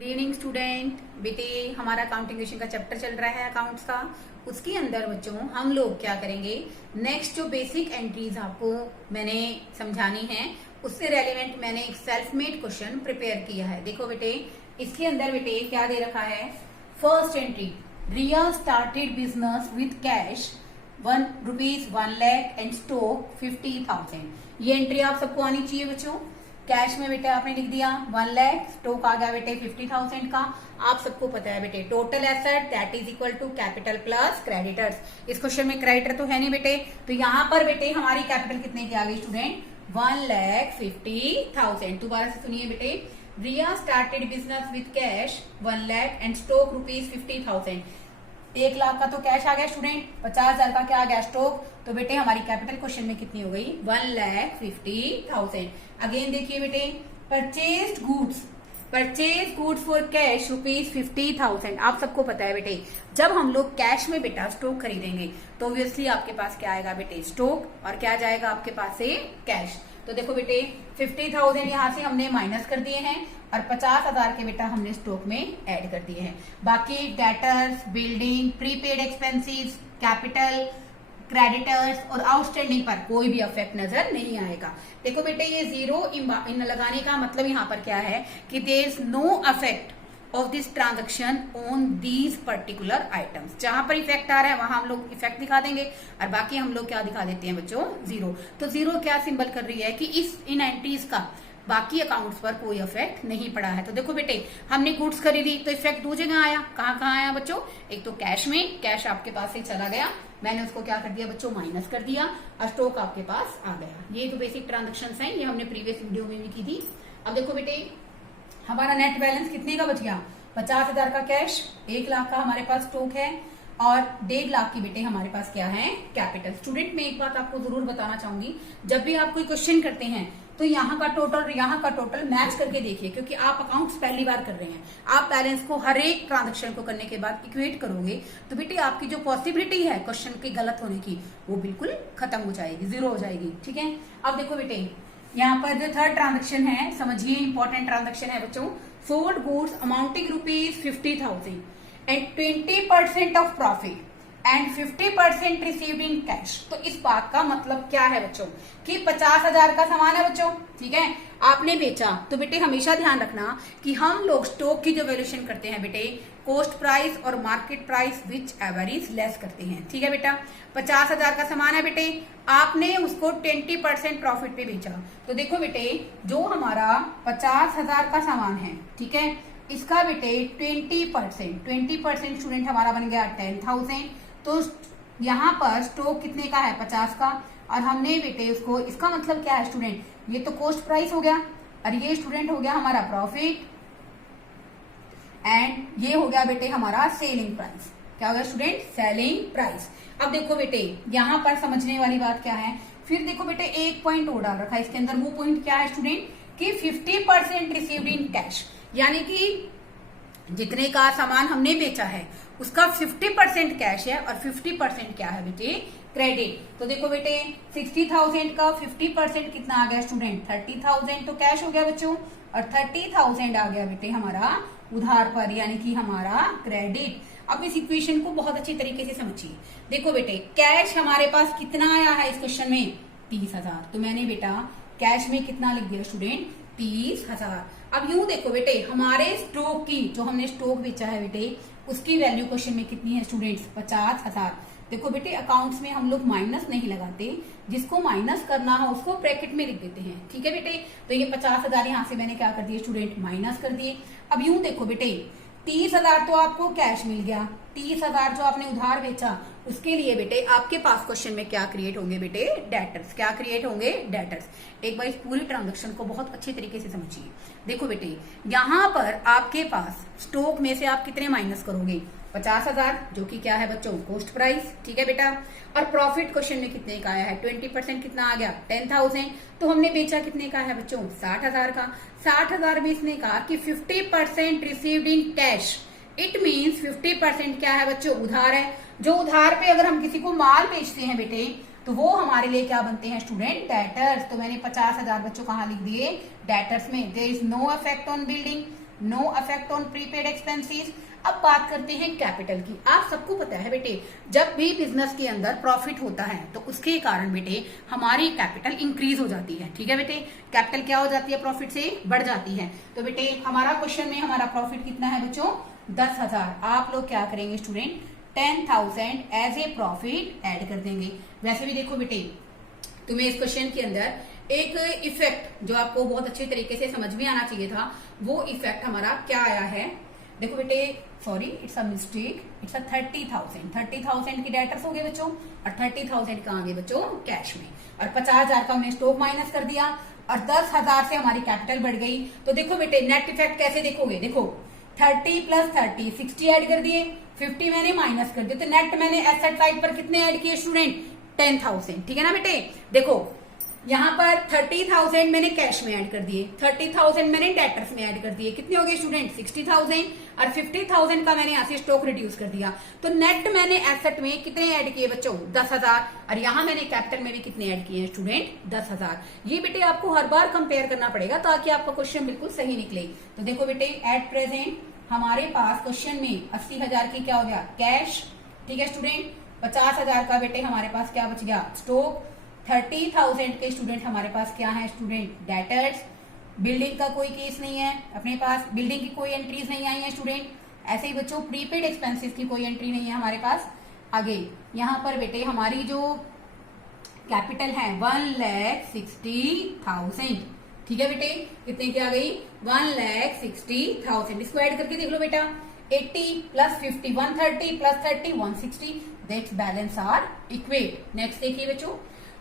Good evening student. बेटे हमारा accounting का चैप्टर चल रहा है अकाउंट्स का। उसके अंदर बच्चों हम लोग क्या करेंगे, नेक्स्ट जो बेसिक एंट्रीज आपको मैंने समझानी है उससे रेलिवेंट मैंने एक सेल्फ मेड क्वेश्चन प्रिपेयर किया है। देखो बेटे इसके अंदर बेटे क्या दे रखा है। First entry, Riya started business with cash ₹1 lakh and stock 50,000। ये एंट्री आप सबको आनी चाहिए बच्चों। कैश में बेटे आपने लिख दिया 1 लाख, स्टॉक आ गया बेटे 50,000 का। आप सबको पता है बेटे total asset that is equal to capital plus creditors. इस क्वेश्चन में क्रेडिटर तो है नहीं बेटे, तो यहाँ पर बेटे हमारी कैपिटल कितने की आ गई स्टूडेंट, 1,50,000। दोबारा से सुनिए बेटे, Riya started business with cash 1 lakh and stock ₹50,000। 1 lakh का तो कैश आ गया स्टूडेंट, 50,000 का क्या आ गया स्टॉक। तो बेटे हमारी कैपिटल क्वेश्चन में कितनी हो गई, 1,50,000। अगेन देखिए बेटे, परचेज गुड्स फॉर कैश ₹50,000। आप सबको पता है बेटे जब हम लोग कैश में बेटा स्टॉक खरीदेंगे तो ऑब्वियसली आपके पास क्या आएगा बेटे, स्टॉक, और क्या जाएगा आपके पास से कैश। तो देखो बेटे 50,000 यहाँ से हमने माइनस कर दिए हैं और 50,000 के बेटा हमने स्टॉक में ऐड कर दिए हैं। बाकी debtors, building, prepaid expenses, capital, creditors और आउटस्टैंडिंग पर कोई भी इफेक्ट नजर नहीं आएगा। देखो बेटे ये जीरो इन लगाने का मतलब यहाँ पर क्या है कि there is no effect of this transaction on these particular items. जहां पर इफेक्ट आ रहा है वहां हम लोग इफेक्ट दिखा देंगे और बाकी हम लोग क्या दिखा देते हैं बच्चों, जीरो। तो जीरो क्या सिंबल कर रही है कि इन एंट्रीज का बाकी अकाउंट्स पर कोई इफेक्ट नहीं पड़ा है। तो देखो बेटे हमने गुड्स खरीदी तो इफेक्ट दो जगह आया। कहाँ कहाँ आया बच्चों, एक तो कैश में, कैश आपके पास से चला गया, मैंने उसको क्या कर दिया बच्चों, माइनस कर दिया, और स्टॉक आपके पास आ गया। ये तो बेसिक ट्रांजेक्शन है, ये हमने प्रीवियस वीडियो में भी की थी। अब देखो बेटे हमारा नेट बैलेंस कितने का बच गया, 50,000 का कैश, 1 लाख का हमारे पास स्टॉक है और 1.5 लाख की बेटे हमारे पास क्या है, कैपिटल। स्टूडेंट मैं एक बात आपको जरूर बताना चाहूंगी, जब भी आप कोई क्वेश्चन करते हैं तो यहाँ का टोटल मैच करके देखिए, क्योंकि आप अकाउंट्स पहली बार कर रहे हैं। आप बैलेंस को हर एक ट्रांजेक्शन को करने के बाद इक्वेट करोगे तो बेटे आपकी जो पॉसिबिलिटी है क्वेश्चन के गलत होने की वो बिल्कुल खत्म हो जाएगी, जीरो हो जाएगी। ठीक है, अब देखो बेटे यहाँ पर जो थर्ड ट्रांजेक्शन है, समझिए इंपॉर्टेंट ट्रांजेक्शन है बच्चों। Sold goods amounting ₹50,000 and 20% of profit and 50% received in cash. तो इस बात का मतलब क्या है बच्चों कि 50,000 का सामान है बच्चों, ठीक है, आपने बेचा। तो बेटे हमेशा ध्यान रखना कि हम लोग स्टॉक की जो वैल्यूएशन करते हैं बेटे, कॉस्ट प्राइस और market price which ever is less करते हैं। ठीक है बेटा, 50,000 का सामान है बेटे, आपने उसको 20% प्रॉफिट पे बेचा। तो देखो बेटे जो हमारा 50,000 का सामान है, ठीक है, इसका बेटे 20% स्टूडेंट हमारा बन गया 10,000। तो यहाँ पर स्टॉक कितने का है, 50 का, और हमने बेटे उसको, इसका मतलब क्या है स्टूडेंट, ये तो कॉस्ट प्राइस हो गया और ये स्टूडेंट हो गया हमारा प्रॉफिट एंड ये हो गया बेटे हमारा सेलिंग प्राइस। क्या हो गया स्टूडेंट, सेलिंग प्राइस। अब देखो बेटे यहाँ पर समझने वाली बात क्या है, फिर देखो बेटे एक पॉइंट और डाल रखा है इसके अंदर। वो पॉइंट क्या है स्टूडेंट कि 50% रिसीव्ड इन कैश, यानी कि जितने का सामान हमने बेचा है उसका 50% कैश है और 50% क्या है बेटे, क्रेडिट। तो देखो बेटे 60,000 का 50% कितना आ गया स्टूडेंट, 30,000 तो कैश हो गया बच्चों, और 30,000 आ गया बेटे हमारा उधार पर, यानी कि हमारा क्रेडिट। अब इस इक्वेशन को बहुत अच्छी तरीके से समझिए। देखो बेटे कैश हमारे पास कितना आया है इस क्वेश्चन में, 30,000। तो मैंने बेटा कैश में कितना लिख दिया स्टूडेंट, 30,000। अब यूं देखो बेटे हमारे स्टॉक की, जो हमने स्टॉक बेचा है बेटे, उसकी वैल्यू क्वेश्चन में कितनी है स्टूडेंट्स, 50,000। देखो बेटे अकाउंट्स में हम लोग माइनस नहीं लगाते, जिसको माइनस करना है उसको ब्रैकेट में लिख देते हैं। ठीक है बेटे, तो ये 50,000 यहाँ से मैंने क्या कर दिए स्टूडेंट, माइनस कर दिए। अब यूं देखो बेटे 30,000 तो आपको कैश मिल गया, 30,000 जो आपने उधार बेचा उसके लिए बेटे आपके पास क्वेश्चन में क्या क्रिएट होंगे बेटे, डेटर्स। क्या क्रिएट होंगे, डेटर्स। एक बार इस पूरी ट्रांजेक्शन को बहुत अच्छे तरीके से समझिए। देखो बेटे यहाँ पर आपके पास स्टॉक में से आप कितने माइनस करोगे, 50,000 जो कि क्या है बच्चों, कॉस्ट प्राइस। ठीक है बेटा, और प्रॉफिट क्वेश्चन में कितने का आया है, 20% कितना आ गया, 10,000। तो हमने बेचा कितने का है बच्चों, 60,000 का। 60,000 में इसने कहा कि 50% received in cash, it means 50% क्या है बच्चों, उधार है। जो उधार पे अगर हम किसी को माल बेचते हैं बेटे तो वो हमारे लिए क्या बनते हैं स्टूडेंट, डेटर्स। तो मैंने 50,000 बच्चों कहाँ लिख दिए, डेटर्स में। There is no effect on building, no affect on prepaid expenses. अब बात करते हैं कैपिटल की। आप सबको पता है बेटे, जब भी बिजनेस के अंदर प्रॉफिट होता है तो उसके कारण बेटे हमारी कैपिटल इंक्रीज हो जाती है। ठीक है बेटे, कैपिटल क्या हो जाती है, प्रॉफिट से बढ़ जाती है। तो बेटे हमारा क्वेश्चन में हमारा प्रॉफिट कितना है बच्चों, 10,000। आप लोग क्या करेंगे student, 10,000 as a profit add कर देंगे। वैसे भी देखो बेटे, तुम्हें इस क्वेश्चन के अंदर एक इफेक्ट जो आपको बहुत अच्छे तरीके से समझ में आना चाहिए था, वो इफेक्ट हमारा क्या आया है। देखो बेटे, sorry it's a mistake, it's a 30,000 की डेटर्स हो गए बच्चों, और 30,000 कहाँ गए बच्चों, कैश में। और 50,000 का हमने स्टॉक माइनस कर दिया, और 10,000 से हमारी कैपिटल बढ़ गई। तो देखो बेटे नेट इफेक्ट कैसे देखोगे, देखो 30 प्लस 30 60 ऐड कर दिए, 50 मैंने माइनस कर दिया, तो नेट मैंने एसेट साइड पर कितने ऐड किए स्टूडेंट, 10,000। ठीक है ना बेटे, देखो यहाँ पर 30,000 मैंने कैश में ऐड कर दिए, 30,000 मैंने डेटर्स में ऐड कर दिए, कितने हो गए स्टूडेंट, 60,000। और 50,000 का मैंने यहाँ से स्टॉक रिड्यूस कर दिया, तो नेट मैंने एसेट में कितने ऐड किए बच्चों, 10,000। और यहाँ मैंने कैपिटल में भी कितने ऐड किए हैं स्टूडेंट, 10,000। ये बेटे आपको हर बार कंपेयर करना पड़ेगा ताकि आपका क्वेश्चन बिल्कुल सही निकले। तो देखो बेटे एट प्रेजेंट हमारे पास क्वेश्चन में 80,000 की क्या हो गया, कैश। ठीक है स्टूडेंट, 50,000 का बेटे हमारे पास क्या बच गया, स्टॉक। 30,000 के स्टूडेंट हमारे पास क्या है स्टूडेंट, डेटर्स। बिल्डिंग का कोई केस नहीं है अपने पास, बिल्डिंग की कोई एंट्रीज नहीं आई है स्टूडेंट। ऐसे ही बच्चों प्रीपेड एक्सपेंसेस की कोई एंट्री नहीं है हमारे पास। आगे यहाँ पर बेटे हमारी जो कैपिटल है 1,60,000। ठीक है बेटे, कितने की आ गई, 1,60,000। इसको ऐड करके देख लो बेटा, 80 plus 50 130 plus 30 160, that's balance are equate. Next देखिए बच्चों,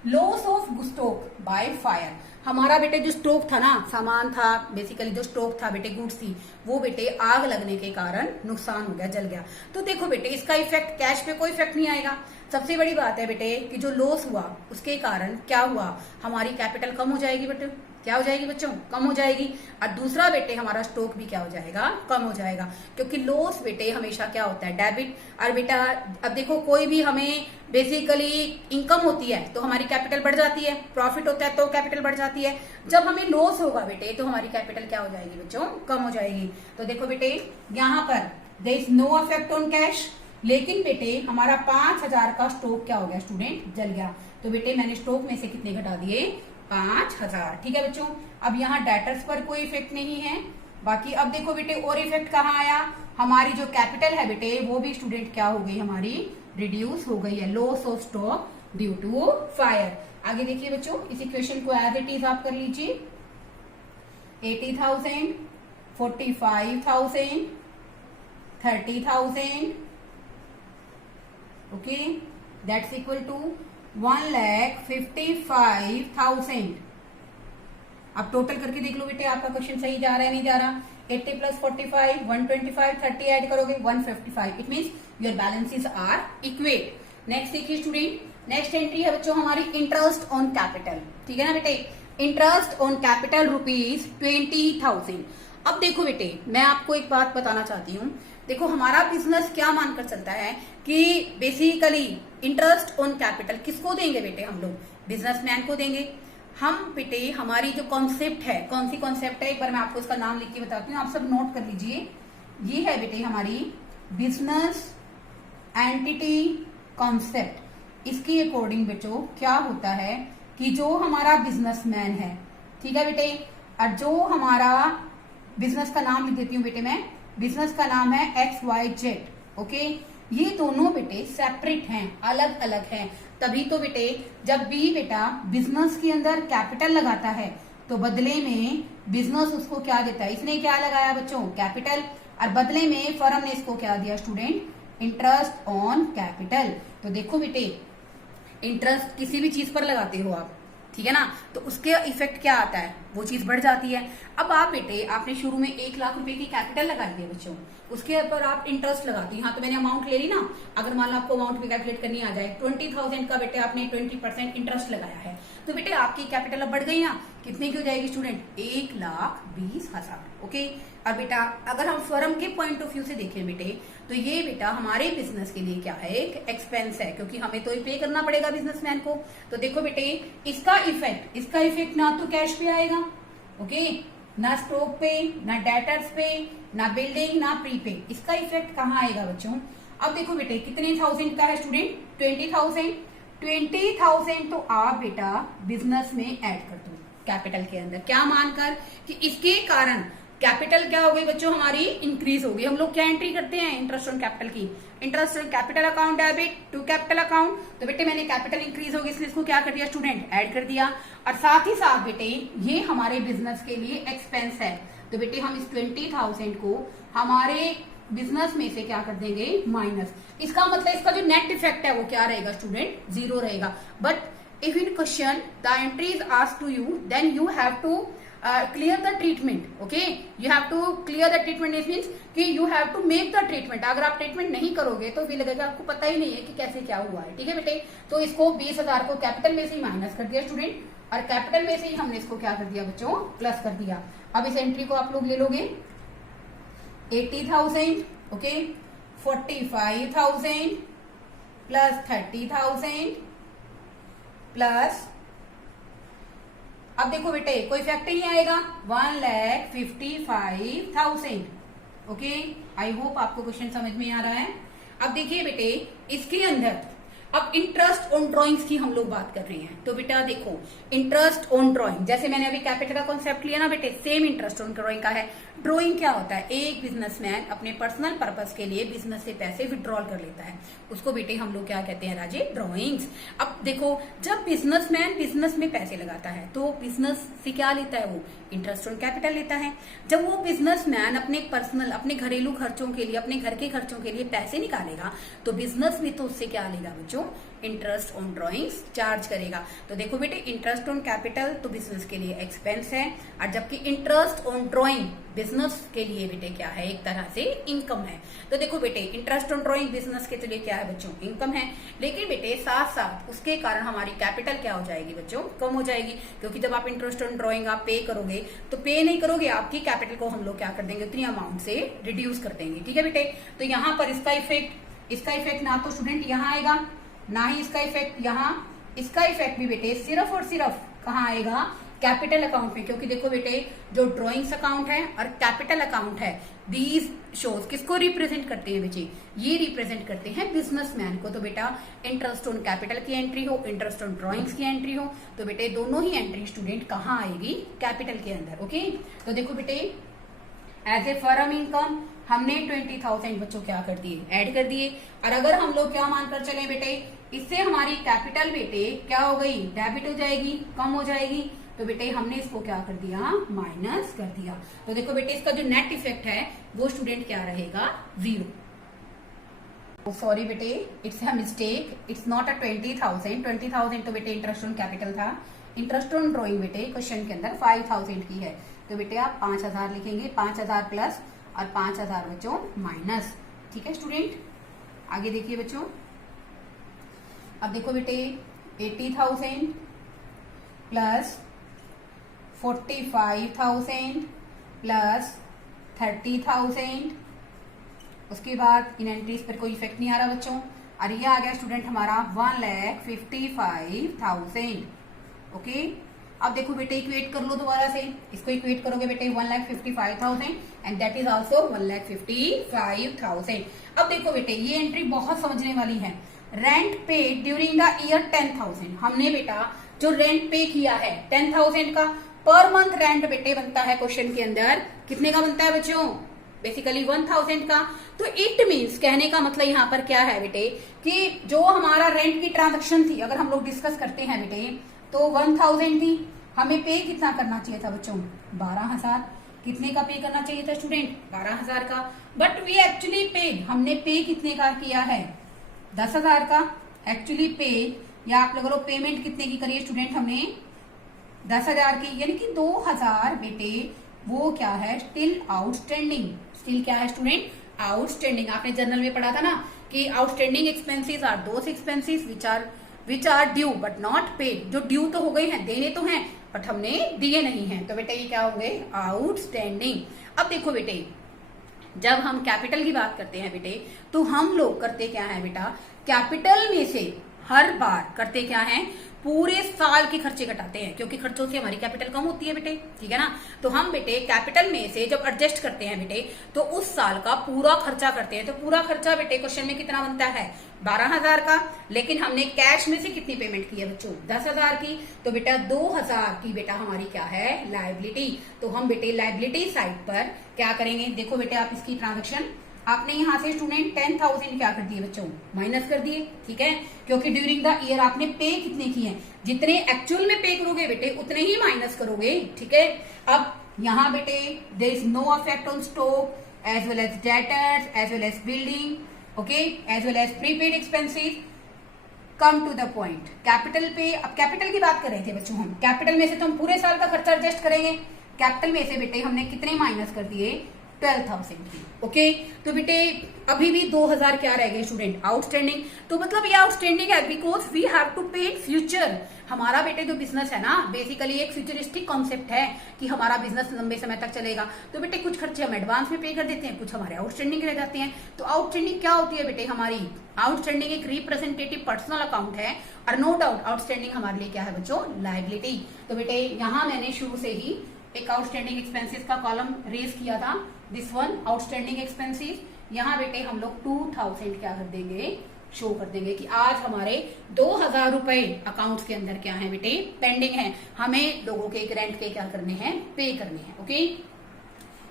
loss of stock by fire. हमारा बेटे जो स्टॉक था ना, सामान था, बेसिकली जो स्टॉक था बेटे, गुड्स थी, वो बेटे आग लगने के कारण नुकसान हो गया, जल गया। तो देखो बेटे इसका इफेक्ट कैश पे कोई इफेक्ट नहीं आएगा। सबसे बड़ी बात है बेटे कि जो लॉस हुआ उसके कारण क्या हुआ, हमारी कैपिटल कम हो जाएगी बेटे, क्या हो जाएगी बच्चों, कम हो जाएगी। और दूसरा बेटे हमारा स्टॉक भी क्या हो जाएगा, कम हो जाएगा, क्योंकि लॉस बेटे हमेशा क्या होता है, डेबिट। और बेटा अब देखो कोई भी हमें बेसिकली इनकम होती है तो हमारी कैपिटल बढ़ जाती है, प्रॉफिट होता है तो कैपिटल बढ़ जाती है। जब हमें लॉस होगा बेटे तो हमारी कैपिटल क्या हो जाएगी बच्चों, कम हो जाएगी। तो देखो बेटे यहाँ पर there is no affect on cash, लेकिन बेटे हमारा 5,000 का स्टॉक क्या हो गया स्टूडेंट, जल गया। तो बेटे मैंने स्टॉक में से कितने घटा दिए, 5,000। ठीक है बच्चों, अब यहाँ डेटर्स पर कोई इफेक्ट नहीं है। बाकी अब देखो बेटे और इफेक्ट कहाँ आया, हमारी जो कैपिटल है बेटे वो भी स्टूडेंट क्या हो गई, हमारी रिड्यूस हो गई है, loss of stock due to fire. आगे देखिए बच्चों, इस इक्वेशन को एज इट इज आप कर लीजिए, 80,000 45,000 30,000, ओके, दैट्स इक्वल टू 1,55,000। अब टोटल करके देख लो बेटे आपका क्वेश्चन सही जा रहा है नहीं जा रहा। 80 प्लस 45 125, 30 ऐड करोगे 155। It means your balances are equate. Next देखिए स्टूडेंट, नेक्स्ट एंट्री है बच्चों हमारी इंटरेस्ट ऑन कैपिटल। ठीक है ना बेटे, इंटरेस्ट ऑन कैपिटल रुपीज 20,000। अब देखो बेटे मैं आपको एक बात बताना चाहती हूँ, देखो हमारा बिजनेस क्या मानकर चलता है कि बेसिकली इंटरेस्ट ऑन कैपिटल किसको देंगे बेटे, हम लोग बिजनेसमैन को देंगे। हम बेटे हमारी जो कॉन्सेप्ट है, कौन सी कॉन्सेप्ट है, एक बार मैं आपको इसका नाम लिख के बताती हूँ, आप सब नोट कर लीजिए। ये है बेटे हमारी बिजनेस एंटिटी कॉन्सेप्ट। इसके अकॉर्डिंग बेटो क्या होता है कि जो हमारा बिजनेसमैन है, ठीक है बेटे, और जो हमारा बिजनेस का नाम लिख देती हूँ बेटे मैं, बिजनेस का नाम है XYZ, ओके। ये दोनों बेटे सेपरेट हैं, अलग अलग हैं। तभी तो बेटे जब भी बेटा बिजनेस के अंदर कैपिटल लगाता है तो बदले में बिजनेस उसको क्या देता है, इसने क्या लगाया बच्चों, कैपिटल, और बदले में फर्म ने इसको क्या दिया स्टूडेंट, इंटरेस्ट ऑन कैपिटल। तो देखो बेटे इंटरेस्ट किसी भी चीज पर लगाते हो आप, ठीक है ना, तो उसके इफेक्ट क्या आता है, वो चीज बढ़ जाती है। अब आप बेटे आपने शुरू में 1 लाख रुपए की कैपिटल लगाई है बच्चों, उसके ऊपर आप इंटरेस्ट लगाती है। हाँ तो मैंने अमाउंट ले ली ना, अगर मान लो आपको अमाउंट भी कैलकुलेट करनी आ जाए, 20,000 का बेटे आपने 20% इंटरेस्ट लगाया है, तो बेटे आपकी कैपिटल अब बढ़ गई ना, कितने की हो जाएगी स्टूडेंट, 1,20,000, ओके। और बेटा अगर हम फर्म के पॉइंट ऑफ व्यू से देखें बेटे, तो ये बेटा हमारे बिजनेस के लिए क्या है, एक एक्सपेंस है, क्योंकि हमें तो पे करना पड़ेगा बिजनेसमैन को। तो देखो बेटे इसका इफेक्ट ना तो कैश पे आएगा, ओके, ना स्टॉक पे, ना डेटर्स पे, ना बिल्डिंग, ना प्रीपे। इसका इफेक्ट कहाँ आएगा बच्चों? अब देखो बेटे कितने थाउजेंड का है स्टूडेंट? 20,000। 20,000 तो आप बेटा बिजनेस में ऐड कर दो कैपिटल के अंदर, क्या मानकर कि इसके कारण कैपिटल क्या हो गई बच्चों हमारी इंक्रीज हो गई। हम लोग क्या एंट्री करते हैं इंटरेस्ट ऑन कैपिटल की? Interest on capital account debit to capital account. तो बेटे मैंने कैपिटल इंक्रीज हो गई इसलिए इसको क्या कर दिया स्टूडेंट? ऐड कर दिया। और साथ ही साथ बेटे ये हमारे बिजनेस के लिए एक्सपेंस है, तो बेटे हम इस 20,000 को हमारे बिजनेस में से क्या कर देंगे? माइनस। इसका मतलब इसका जो नेट इफेक्ट है वो क्या रहेगा स्टूडेंट? 0 रहेगा। But if in question the entry is asked to you, then you have to clear the treatment. Okay, you have to clear the treatment. It means कि you have to make the treatment. अगर आप treatment नहीं करोगे तो भी लगेगा आपको पता ही नहीं है कि कैसे क्या हुआ है। ठीक है बेटे, तो इसको 20,000 को कैपिटल में से ही माइनस कर दिया स्टूडेंट, और कैपिटल में से ही हमने इसको क्या कर दिया बच्चों? प्लस कर दिया। अब इस एंट्री को आप लोग ले लोगे 80,000, ओके, 45,000 प्लस 30,000 प्लस, अब देखो बेटे कोई फैक्टर नहीं आएगा, 1,55,000। ओके, आई होप आपको क्वेश्चन समझ में आ रहा है। अब देखिए बेटे इसके अंदर अब इंटरेस्ट ऑन ड्रॉइंग्स की हम लोग बात कर रहे हैं। तो बेटा देखो इंटरेस्ट ऑन ड्रॉइंग, जैसे मैंने अभी कैपिटल का कॉन्सेप्ट लिया ना बेटे, सेम इंटरेस्ट ऑन ड्रॉइंग का है। ड्रॉइंग क्या होता है? एक बिजनेसमैन अपने पर्सनल पर्पस के लिए बिजनेस से पैसे विड्रॉल कर लेता है, उसको बेटे हम लोग क्या कहते हैं राजे? ड्रॉइंग्स। अब देखो जब बिजनेसमैन बिजनेस में पैसे लगाता है तो बिजनेस से क्या लेता है? वो इंटरेस्ट ऑन कैपिटल लेता है। जब वो बिजनेसमैन अपने पर्सनल अपने घरेलू खर्चों के लिए, अपने घर के खर्चों के लिए पैसे निकालेगा तो बिजनेस भी तो उससे क्या लेगा बच्चों? इंटरेस्ट ऑन ड्रॉइंग्स चार्ज करेगा। तो देखो बेटे इंटरेस्ट ऑन कैपिटल तो बिजनेस के लिए एक्सपेंस है, और जबकि इंटरेस्ट ऑन ड्रॉइंग बिजनेस के लिए बेटे क्या है? एक तरह से इनकम है। तो देखो बेटे इंटरेस्ट ऑन ड्रॉइंग बिजनेस के लिए क्या है बच्चों? इनकम है। लेकिन बेटे साथ साथ उसके कारण हमारी कैपिटल क्या हो जाएगी बच्चों? कम हो जाएगी, क्योंकि जब आप इंटरेस्ट ऑन ड्रॉइंग आप पे करोगे तो पे नहीं करोगे, आपकी कैपिटल को हम लोग क्या कर देंगे? उतनी अमाउंट से रिड्यूस कर देंगे। ठीक है बेटे, तो यहाँ पर इसका इफेक्ट ना तो स्टूडेंट यहाँ आएगा, ना ही इसका इफेक्ट यहाँ। इसका इफेक्ट भी बेटे सिर्फ और सिर्फ कहाँ आएगा? कैपिटल अकाउंट में, क्योंकि देखो बेटे जो ड्रॉइंग्स अकाउंट है और कैपिटल अकाउंट है, दीज शोज किसको रिप्रेजेंट करते हैं बच्चे? ये रिप्रेजेंट करते हैं बिजनेसमैन को। तो बेटा इंटरेस्ट ऑन कैपिटल की एंट्री हो, इंटरेस्ट ऑन ड्रॉइंग्स की एंट्री हो, तो बेटे दोनों ही एंट्री स्टूडेंट कहाँ आएगी? कैपिटल के अंदर। ओके, तो देखो बेटे एज ए फर्म इनकम हमने 20,000 बच्चों क्या कर दिए? ऐड कर दिए। और अगर हम लोग क्या मानकर चले बेटे, इससे हमारी कैपिटल बेटे क्या हो गई? डेबिट हो जाएगी, कम हो जाएगी। तो बेटे हमने इसको क्या कर दिया? माइनस कर दिया। तो देखो बेटे इसका जो नेट इफेक्ट है वो स्टूडेंट क्या रहेगा? 0। सॉरी बेटे, it's a mistake, it's not a 20,000। 20,000 तो बेटे इंटरेस्ट ऑन कैपिटल था। इंटरेस्ट ऑन ड्रॉइंग बेटे क्वेश्चन के अंदर 5,000 की है, तो बेटे आप 5,000 लिखेंगे, 5,000 प्लस और 5,000 बच्चों माइनस। ठीक है स्टूडेंट, आगे देखिए बच्चों। अब देखो बेटे 80,000 प्लस 45,000 प्लस 30,000, उसके बाद इन एंट्रीज पर कोई इफेक्ट नहीं आ रहा बच्चों, और ये आ गया स्टूडेंट हमारा 1,55,000। ओके, अब देखो बेटे इक्वेट कर लो दोबारा से, इसको इक्वेट करोगे बेटे 1,55,000 एंड दैट इज आल्सो 1,55,000। अब देखो बेटे ये एंट्री बहुत समझने वाली है। रेंट पे ड्यूरिंग द ईयर 10,000, हमने बेटा जो रेंट पे किया है 10,000 का, पर मंथ रेंट बेटे बनता है क्वेश्चन के अंदर कितने का बनता है बच्चों? बेसिकली 1,000 का। तो इट मीन्स कहने का मतलब यहाँ पर क्या है बेटे कि जो हमारा रेंट की ट्रांजेक्शन थी, अगर हम लोग डिस्कस करते हैं बेटे तो 1,000 थी, हमें पे कितना करना चाहिए था बच्चों? 12,000। कितने का पे करना चाहिए था स्टूडेंट? 12,000 का। बट वी एक्चुअली पे, हमने पे कितने का किया है? 10,000 का। एक्चुअली पे या आप लोग पेमेंट कितने की करिए स्टूडेंट? हमने 10,000 की, यानी कि 2,000 बेटे वो क्या है? Still outstanding. स्टिल क्या है स्टूडेंट? आउटस्टैंडिंग। आपने जर्नल में पढ़ा था ना कि outstanding expenses are those expenses which are due but not paid. जो ड्यू तो हो गए हैं, देने तो हैं बट हमने दिए नहीं हैं, तो बेटे ये क्या होंगे? आउटस्टैंडिंग। अब देखो बेटे जब हम कैपिटल की बात करते हैं बेटे तो हम लोग करते क्या है बेटा? कैपिटल में से हर बार करते क्या है? पूरे साल के खर्चे घटाते हैं, क्योंकि खर्चों से हमारी कैपिटल कम होती है बेटे, ठीक है ना। तो हम बेटे कैपिटल में से जब एडजस्ट करते हैं बेटे तो उस साल का पूरा खर्चा करते हैं। तो पूरा खर्चा बेटे क्वेश्चन में कितना बनता है 12,000 का, लेकिन हमने कैश में से कितनी पेमेंट की है बच्चों 10,000 की। तो बेटा 2,000 की बेटा हमारी क्या है लायबिलिटी। तो हम बेटे लायबिलिटी साइड पर क्या करेंगे, देखो बेटे आप इसकी ट्रांजेक्शन आपने यहाँ से स्टूडेंट 10,000 क्या कर दिए बच्चों माइनस कर दिए, ठीक है, क्योंकि ड्यूरिंग द ईयर आपने पे कितने किए हैं, जितने एक्चुअल में पे करोगे बेटे उतने ही माइनस करोगे, ठीक है। अब यहाँ बेटे there is no affect on stock as well as debtors as well as building, okay, as well as prepaid expenses. Come to the point, capital पे, अब कैपिटल की बात कर रहे थे बच्चों हम, कैपिटल में से तो हम पूरे साल का खर्चा एडजस्ट करेंगे। कैपिटल में से बेटे हमने कितने माइनस कर दिए 12,000 की, ओके। तो बेटे अभी भी 2,000 क्या रह गए स्टूडेंट आउटस्टैंडिंग। तो मतलब ये आउटस्टैंडिंग है बिकॉज वी हैव टू पे इन फ्यूचर। हमारा बेटे जो बिजनेस है ना बेसिकली एक फ्यूचरिस्टिक कॉन्सेप्ट है कि हमारा बिजनेस लंबे समय तक चलेगा। तो बेटे कुछ खर्चे हम एडवांस में पे कर देते हैं, कुछ हमारे आउटस्टैंडिंग रह जाते हैं। तो आउटस्टैंडिंग क्या होती है बेटे हमारी, आउटस्टैंडिंग एक रिप्रेजेंटेटिव पर्सनल अकाउंट है और नो डाउट आउटस्टैंडिंग हमारे लिए क्या है बच्चों लायबिलिटी। तो बेटे यहाँ मैंने शुरू से ही एक आउटस्टैंडिंग एक्सपेंसेस का कॉलम रेज किया था, दिस वन आउटस्टैंडिंग एक्सपेंसेस। यहाँ बेटे हम लोग 2,000 क्या कर देंगे शो कर देंगे कि आज हमारे 2,000 रुपए अकाउंट्स के अंदर क्या है बेटे पेंडिंग है, हमें लोगों के रेंट के क्या करने हैं पे करने हैं, ओके।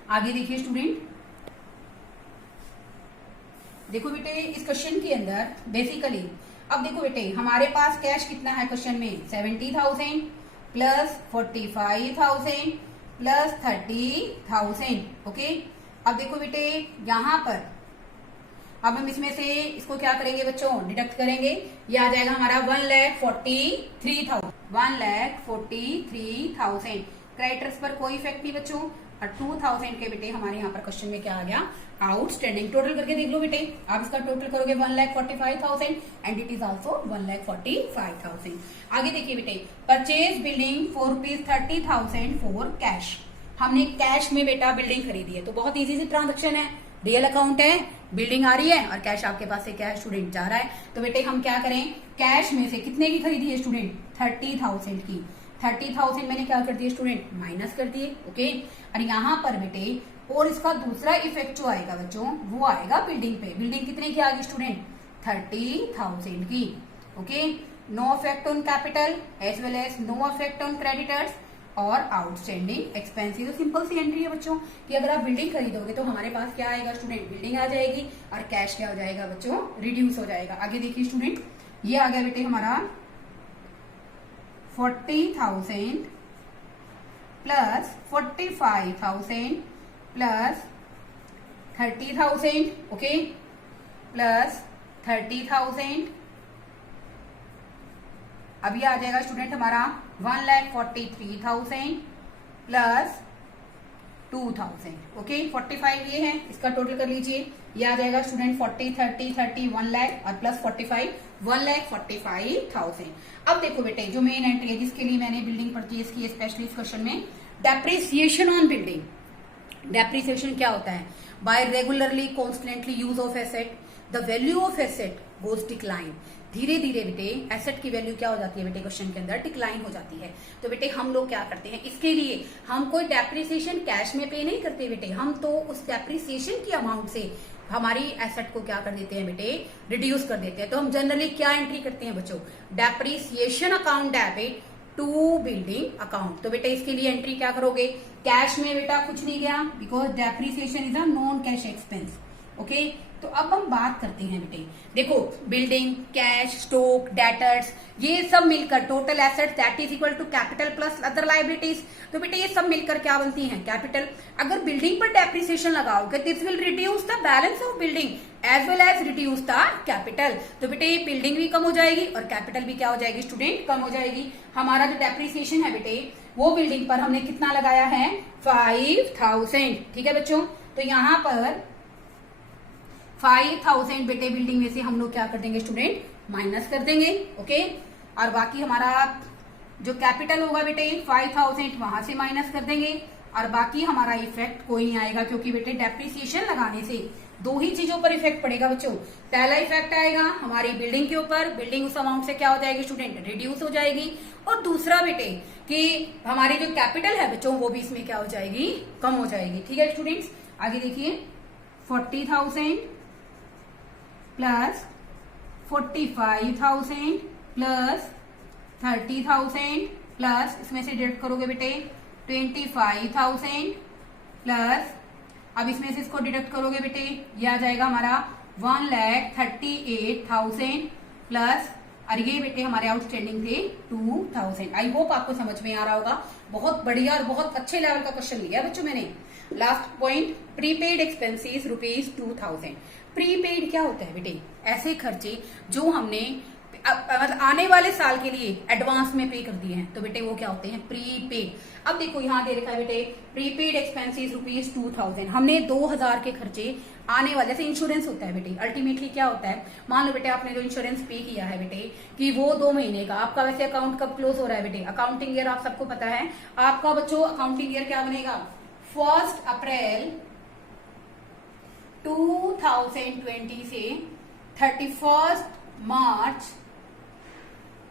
आगे देखिए स्टूडेंट, देखो बेटे इस क्वेश्चन के अंदर बेसिकली अब देखो बेटे हमारे पास कैश कितना है क्वेश्चन में 70,000 प्लस 45,000 प्लस 30,000, ओके। अब देखो बेटे यहाँ पर अब हम इसमें से इसको क्या करेंगे बच्चों डिडक्ट करेंगे, ये आ जाएगा हमारा 1,43,000 1,43,000। क्रेडिटर्स पर कोई इफेक्ट नहीं बच्चों, और 2,000 के बेटे हमारे यहाँ पर क्वेश्चन में क्या आ गया आउटस्टैंडिंग। टोटल करके देख लो बेटे, आप इसका टोटल करोगे 1,45,000 एंड इट इज ऑल्सो 1,45,000। आगे देखिए बेटे purchase building for ₹30,000 for cash. हमने कैश में बेटा बिल्डिंग खरीदी है, तो बहुत इजी सी ट्रांजेक्शन है, रियल अकाउंट है, बिल्डिंग आ रही है और कैश आपके पास से क्या है स्टूडेंट जा रहा है। तो बेटे हम क्या करें, कैश में से कितने की खरीदी है स्टूडेंट 30,000 की, 30,000 मैंने क्या कर दिया स्टूडेंट माइनस कर दिए, ओके। और यहाँ पर बेटे और इसका दूसरा इफेक्ट जो आएगा बच्चों वो आएगा बिल्डिंग पे। बिल्डिंग कितने की आ गई स्टूडेंट 30,000 की, okay. No effect on capital as well as no effect on creditors और आउटस्टैंडिंग एक्सपेंसिव। सिंपल सी एंट्री है बच्चों कि अगर आप बिल्डिंग खरीदोगे तो हमारे पास क्या आएगा स्टूडेंट बिल्डिंग आ जाएगी और कैश क्या हो जाएगा बच्चों रिड्यूस हो जाएगा। आगे देखिए स्टूडेंट ये आ गया बेटे हमारा 40,000 प्लस 45,000 प्लस 30,000, ओके, प्लस 30,000। अब ये आ जाएगा स्टूडेंट हमारा 1,43,000 प्लस 2,000, ओके। 45 ये है, इसका टोटल कर लीजिए, ये आ जाएगा स्टूडेंट 40 30 30 1 लाख और प्लस 45 1,45,000। अब देखो बेटे जो मेन एंट्री है जिसके लिए मैंने बिल्डिंग परचेज की स्पेशली इस क्वेश्चन में, डेप्रिसिएशन ऑन बिल्डिंग। डेप्रिसिएशन क्या होता है, by regularly constantly use of asset the value of asset goes decline. धीरे धीरे बेटे एसेट की वैल्यू क्या हो जाती है बेटे क्वेश्चन के अंदर डिक्लाइन हो जाती है। तो बेटे हम लोग क्या करते हैं, इसके लिए हम कोई डेप्रिसिएशन कैश में पे नहीं करते बेटे, हम तो उस डेप्रिसिएशन की अमाउंट से हमारी एसेट को क्या कर देते हैं बेटे रिड्यूस कर देते हैं। तो हम जनरली क्या एंट्री करते हैं बच्चों, depreciation account debit to building account. तो बेटे इसके लिए एंट्री क्या करोगे, कैश में बेटा कुछ नहीं गया because depreciation is a non cash expense, okay. तो अब हम बात करते हैं बेटे, देखो बिल्डिंग, कैश, स्टॉक, डेटर्स ये सब मिलकर total assets that is equal to capital plus other liabilities. तो बेटे ये सब मिलकर क्या बनती हैं कैपिटल। अगर बिल्डिंग पर डेप्रिसिएशन लगाओगे this will reduce the balance of building as well as reduce the capital. तो बेटे ये बिल्डिंग भी कम हो जाएगी और कैपिटल भी क्या हो जाएगी स्टूडेंट कम हो जाएगी। हमारा जो डेप्रिसिएशन है बेटे वो बिल्डिंग पर हमने कितना लगाया है 5,000, ठीक है बच्चों। तो यहाँ पर 5,000 बेटे बिल्डिंग में से हम लोग क्या कर देंगे स्टूडेंट माइनस कर देंगे, ओके। और बाकी हमारा जो कैपिटल होगा बेटे 5,000 वहां से माइनस कर देंगे और बाकी हमारा इफेक्ट कोई नहीं आएगा क्योंकि बेटे डेप्रिसिएशन लगाने से दो ही चीजों पर इफेक्ट पड़ेगा बच्चों। पहला इफेक्ट आएगा हमारी बिल्डिंग के ऊपर, बिल्डिंग उस अमाउंट से क्या हो जाएगी स्टूडेंट, रिड्यूस हो जाएगी। और दूसरा बेटे कि हमारी जो कैपिटल है बच्चों वो भी इसमें क्या हो जाएगी, कम हो जाएगी। ठीक है स्टूडेंट्स, आगे देखिए 40,000 प्लस 45,000 प्लस 30,000 प्लस इसमें से डिडक्ट करोगे बेटे 25,000 प्लस, अब इसमें से इसको डिडक्ट करोगे बेटे, ये आ जाएगा हमारा 1,38,000 प्लस, और ये बेटे हमारे आउटस्टैंडिंग थे 2,000। आई होप आपको समझ में आ रहा होगा। बहुत बढ़िया और बहुत अच्छे लेवल का क्वेश्चन लिया बच्चों मैंने। Last point, prepaid expenses ₹2,000। Prepaid क्या होता है बेटे, ऐसे खर्चे जो हमने मतलब आने वाले साल के लिए एडवांस में पे कर दिए हैं, तो बेटे वो क्या होते हैं, प्रीपेड। अब देखो यहाँ दे रखा है बेटे प्रीपेड एक्सपेंसेस ₹2,000। हमने 2,000 के खर्चे आने वाले, जैसे इंश्योरेंस होता है बेटे, अल्टीमेटली क्या होता है, मान लो बेटे आपने जो इंश्योरेंस पे किया है बेटे कि वो 2 महीने का, आपका वैसे अकाउंट कब क्लोज हो रहा है बेटे, अकाउंटिंग ईयर आप सबको पता है आपका बच्चों, अकाउंटिंग ईयर क्या बनेगा 1 अप्रैल 2020 से 31 मार्च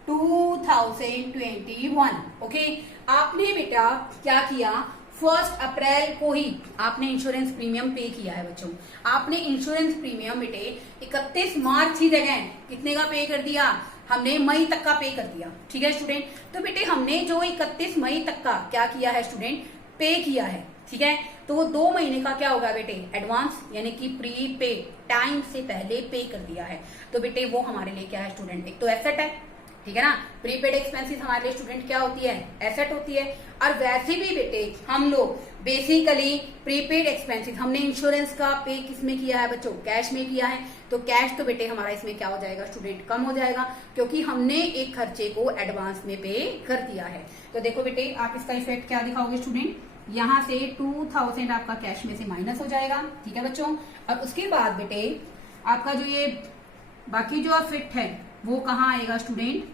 2021। ओके, आपने बेटा क्या किया, 1 अप्रैल को ही आपने इंश्योरेंस प्रीमियम पे किया है बच्चों। आपने इंश्योरेंस प्रीमियम बेटे 31 मार्च की जगह कितने का पे कर दिया, हमने मई तक का पे कर दिया। ठीक है स्टूडेंट, तो बेटे हमने जो 31 मई तक का क्या किया है स्टूडेंट, पे किया है। ठीक है, तो वो 2 महीने का क्या होगा बेटे, एडवांस, यानी कि प्री पे, टाइम से पहले पे कर दिया है। तो बेटे वो हमारे लिए क्या है स्टूडेंट, एक तो एसेट है। ठीक है ना, प्रीपेड एक्सपेंसेस हमारे लिए स्टूडेंट क्या होती है, एसेट होती है। और वैसे भी बेटे हम लोग बेसिकली प्रीपेड एक्सपेंसेस हमने इंश्योरेंस का पे किसमें किया है बच्चों, कैश में किया है। तो कैश तो बेटे हमारा इसमें क्या हो जाएगा स्टूडेंट, कम हो जाएगा, क्योंकि हमने एक खर्चे को एडवांस में पे कर दिया है। तो देखो बेटे आप इसका इफेक्ट क्या दिखाओगे स्टूडेंट, यहाँ से 2,000 आपका कैश में से माइनस हो जाएगा। ठीक है बच्चों, और उसके बाद बेटे आपका जो ये बाकी जो इफेक्ट है वो कहाँ आएगा स्टूडेंट,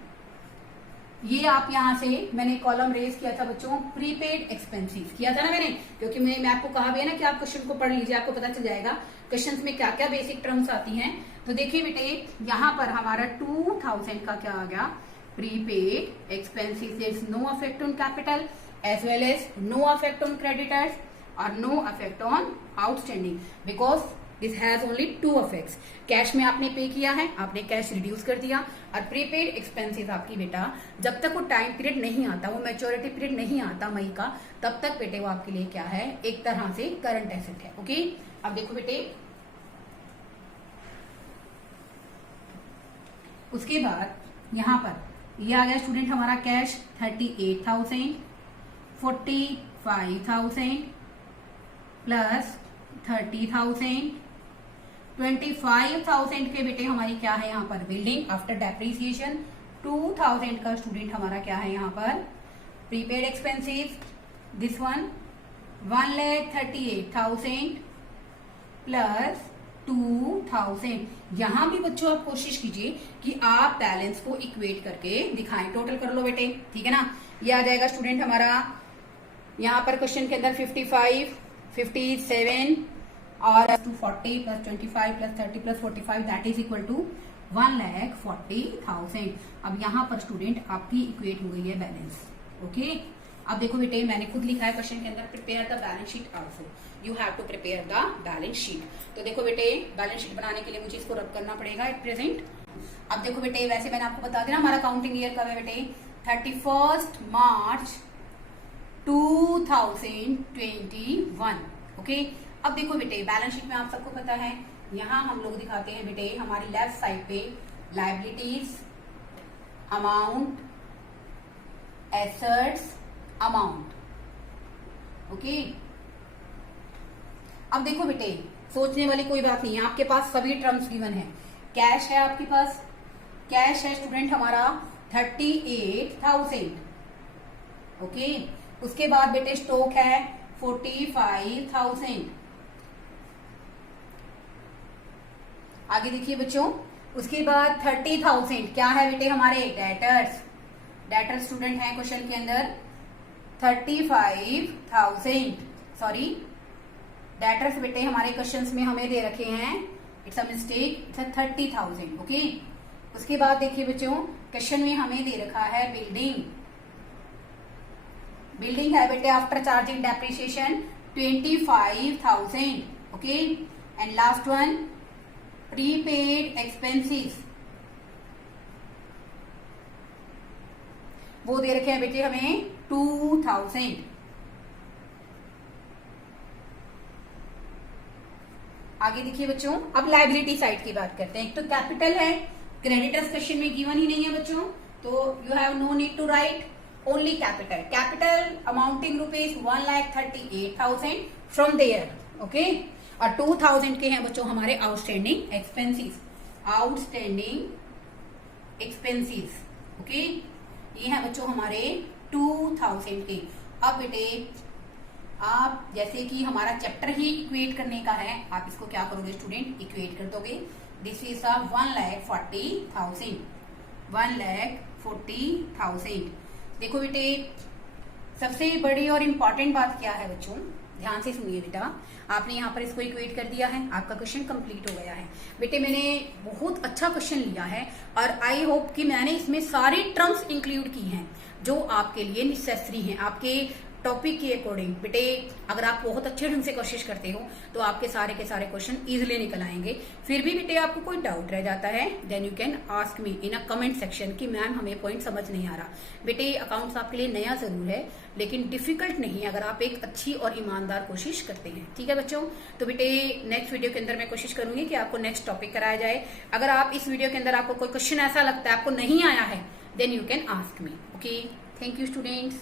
ये आप यहाँ से, मैंने कॉलम रेज किया था बच्चों, प्रीपेड एक्सपेंसेस किया था ना मैंने, क्योंकि मैं आपको कहा भी है ना कि आप क्वेश्चन को पढ़ लीजिए, आपको पता चल जाएगा क्वेश्चन में क्या क्या बेसिक टर्म्स आती हैं। तो देखिए बेटे यहाँ पर हमारा 2,000 का क्या आ गया, prepaid expenses, there is no affect on capital as well as no effect on creditors or no effect on outstanding because this has only 2 effects। Cash में आपने पे किया है, आपने कैश रिड्यूस कर दिया, और प्रीपेड एक्सपेंसेस आपकी बेटा जब तक वो टाइम पीरियड नहीं आता, वो मैच्योरिटी पीरियड नहीं आता मई का, तब तक बेटे वो आपके लिए क्या है, एक तरह से करंट एसेट है। ओके, अब देखो बेटे उसके बाद यहाँ पर ये आ गया स्टूडेंट हमारा कैश 38,000, 45,000 प्लस 30,000, 25,000 के बेटे हमारी क्या है यहाँ पर, बिल्डिंग आफ्टर डेप्रिसिएशन। 2,000 का स्टूडेंट हमारा क्या है यहाँ पर, prepaid expenses, this one 1,38,000 plus 2,000। यहां भी बच्चों आप कोशिश कीजिए कि आप बैलेंस को इक्वेट करके दिखाएं, टोटल कर लो बेटे। ठीक है ना, ये आ जाएगा स्टूडेंट हमारा यहाँ पर क्वेश्चन के अंदर 55, 57 और 240 plus 25 plus 30 plus 45 that is equal to 1,40,000। अब यहाँ पर स्टूडेंट आपकी इक्वेट हो गई है बैलेंस। ओके, अब देखो बेटे मैंने खुद लिखा है क्वेश्चन के अंदर, prepare the balance sheet also, you have to prepare the balance sheet. तो देखो बेटे बैलेंस शीट बनाने के लिए मुझे इसको रब करना पड़ेगा एट प्रेजेंट। अब देखो बेटे वैसे मैंने आपको बता दिया हमारा काउंटिंग ईयर कब है बेटे, 31 मार्च 2021। ओके, अब देखो बेटे बैलेंस शीट में आप सबको पता है, यहाँ हम लोग दिखाते हैं बेटे हमारी लेफ्ट साइड पे liabilities, amount, assets, amount. Okay, अब देखो बेटे सोचने वाली कोई बात नहीं है, आपके पास सभी टर्म्स गिवन है। कैश है आपके पास, कैश है स्टूडेंट हमारा 38,000। ओके, उसके बाद बेटे स्टॉक है 45,000। आगे देखिए बच्चों, उसके बाद 30,000 क्या है बेटे हमारे डेटर्स, डेटर्स स्टूडेंट है क्वेश्चन के अंदर 35,000, सॉरी डेटर्स बेटे हमारे क्वेश्चंस में हमें दे रखे हैं, it's a mistake, it's 30,000। Okay, उसके बाद देखिए बच्चों क्वेश्चन में हमें दे रखा है बिल्डिंग। बिल्डिंग है बेटे after charging depreciation 25,000। Okay, and last one prepaid expenses, वो दे रखे हैं बेटे हमें 2,000। आगे देखिए बच्चों, अब लायबिलिटी साइड की बात करते हैं। एक तो कैपिटल है, क्रेडिटर्स क्वेश्चन में गिवन ही नहीं है बच्चों, तो you have no need to write, only capital. Capital amounting rupees 1,38,000 from there. Okay, और 2,000 के हैं बच्चों हमारे outstanding expenses, outstanding expenses. Okay, ये है बच्चों हमारे 2,000 के। अब बेटे आप जैसे कि हमारा चैप्टर ही इक्वेट करने का है, आप इसको क्या करोगे स्टूडेंट, इक्वेट कर दोगे। This is 1,40,000, 1,40,000। देखो बेटे सबसे बड़ी और इम्पॉर्टेंट बात क्या है बच्चों, ध्यान से सुनिए बेटा, आपने यहाँ पर इसको इक्वेट कर दिया है, आपका क्वेश्चन कंप्लीट हो गया है। बेटे मैंने बहुत अच्छा क्वेश्चन लिया है और आई होप कि मैंने इसमें सारी टर्म्स इंक्लूड की हैं जो आपके लिए नेसेसरी हैं आपके टॉपिक के अकॉर्डिंग। बेटे अगर आप बहुत अच्छे ढंग से कोशिश करते हो तो आपके सारे के सारे क्वेश्चन इजीली निकल आएंगे। फिर भी बेटे आपको कोई डाउट रह जाता है, then you can ask me in a comment section कि मैम हमें पॉइंट समझ नहीं आ रहा। बेटे अकाउंट्स आपके लिए नया जरूर है लेकिन डिफिकल्ट नहीं अगर आप एक अच्छी और ईमानदार कोशिश करते हैं। ठीक है बच्चों, तो बेटे नेक्स्ट वीडियो के अंदर मैं कोशिश करूंगी कि आपको नेक्स्ट टॉपिक कराया जाए। अगर आप इस वीडियो के अंदर आपको कोई क्वेश्चन ऐसा लगता है आपको नहीं आया है, then you can ask me. Okay, thank you students.